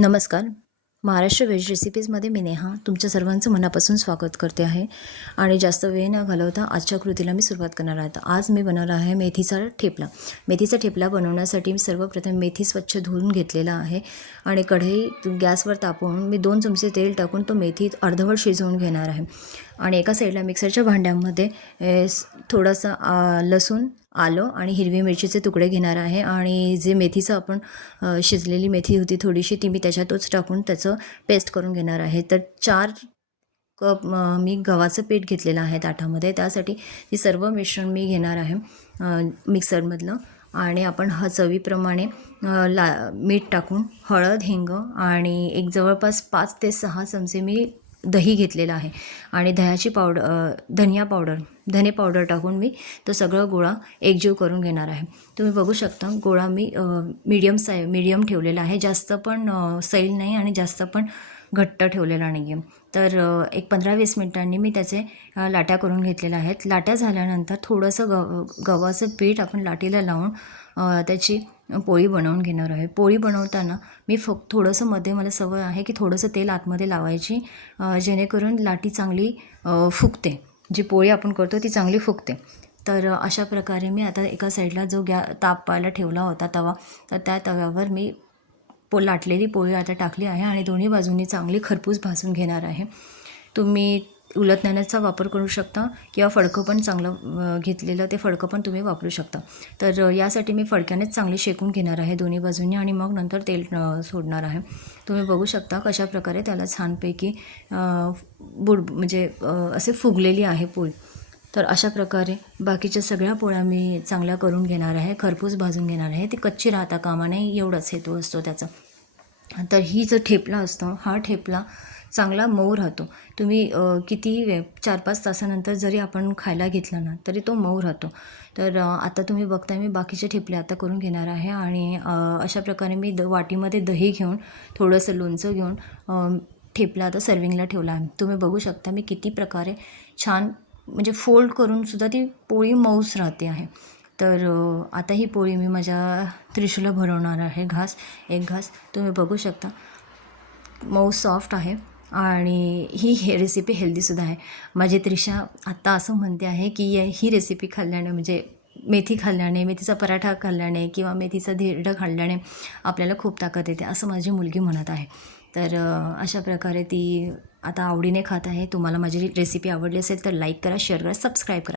नमस्कार. महाराष्ट्र व्हेज रेसिपीजमध्ये मी नेहा तुमच्या सर्वांचं मनापासून स्वागत करते आहे आणि जास्त वेळ न घालवता आजच्या कृतीला मी सुरुवात करणार आहे. आज मी बनवणार आहे मेथीचा ठेपला. मेथीचा ठेपला बनवण्यासाठी मी सर्वप्रथम मेथी स्वच्छ धुवून घेतलेला आहे आणि कढई गॅसवर तापवून मी 2 चमचे तेल टाकून तो मेथी अर्धवट शिजवून घेणार आहे. आणि एका साईडला मिक्सरच्या भांड्यामध्ये थोडासा लसूण, आलं आणि हिरवी मिरचीचे तुकडे घेणार आहे आणि जे मेथीचं आपण शिजलेली मेथी होती थोडीशी ती मी त्याच्यातच टाकून त्याचं पेस्ट करून घेणार आहे. तर 4 कप मी गव्हाचं पीठ घेतलेलं आहे ताटामध्ये. त्यासाठी ती सर्व मिश्रण मी घेणार आहे मिक्सरमधलं. आणि आपण चवीप्रमाणे मीठ टाकून हळद, हिंग आणि एक जवळपास 5 ते 6 चमचे मी दही घेतलेलं आहे आणि दह्याची धने पावडर टाकून मी तो सगळं गोळा एकजीव करून घेणार आहे. तुम्ही बघू शकता गोळा मी मीडियम ठेवलेला आहे. जास्त पण सैल नाही आणि जास्त पण घट्ट ठेवलेला नाही आहे. तर एक 15-20 मिनिटांनी मी त्याचे लाट्या करून घेतलेल्या आहेत. लाट्या झाल्यानंतर थोडंसं गव्हाचं पीठ आपण लाटीला लावून त्याची पोळी बनवून घेणार आहे. पोळी बनवताना मी थोडंसं मला सवय आहे की थोडंसं तेल आतमध्ये लावायची जेणेकरून लाटी चांगली फुगते. जी पोळी आपण करतो ती चांगली फुगते. तर अशा प्रकारे मी आता एका साईडला जो तापायला ठेवला होता तवा, तर त्या तव्यावर मी लाटलेली पोळी आता टाकली आहे आणि दोन्ही बाजूंनी चांगली खरपूस भाजून घेणार आहे. तुम्ही उलथण्याचा वापर करू शकता किंवा फडकं पण चांगलं घेतलेलं ते फडकं पण तुम्ही वापरू शकता. तर यासाठी मी फडक्यानेच चांगली शेकून घेणार आहे दोन्ही बाजूंनी आणि मग नंतर तेल सोडणार आहे. तुम्ही बघू शकता कशा प्रकारे त्याला छानपैकी असे फुगलेली आहे पोळी. तर अशा प्रकारे बाकीच्या सगळ्या पोळ्या मी चांगल्या करून घेणार आहे, खरपूस भाजून घेणार आहे. ती कच्ची राहता कामा नये एवढाच हेतू असतो त्याचा. तर ही जो ठेपला असतो हा ठेपला चांगला मऊ राहतो. तुम्ही कितीही वेळ 4-5 तासानंतर जरी आपण खायला घेतला ना तरी तो मऊ राहतो. तर आता तुम्ही बघताय मी बाकीचे ठेपले आता करून घेणार आहे आणि अशा प्रकारे मी वाटीमध्ये दही घेऊन थोडंसं लोणचं घेऊन ठेपला आता सर्विंगला ठेवला आहे. तुम्ही बघू शकता मी किती प्रकारे छान फोल्ड करून सुद्धा ती पोळी मऊच राहते आहे. तर आता ही पोळी मी माझ्या त्रिशूला भरवणार आहे एक घास. तुम्ही बघू शकता मऊ सॉफ्ट आहे आणि ही रेसिपी हेल्दीसुद्धा आहे. माझी त्रिशा आत्ता असं म्हणते आहे की ही रेसिपी खाल्ल्याने मेथी खाल्ल्याने, मेथीचा पराठा खाल्ल्याने किंवा मेथीचा धिरडं खाल्ल्याने आपल्याला खूप ताकद येते असं माझी मुलगी म्हणत आहे. तर अशा प्रकारे ती आता आवडीने खात आहे. तुम्हाला माझी रेसिपी आवडली असेल तर लाईक करा, शेअर करा, सबस्क्राईब करा.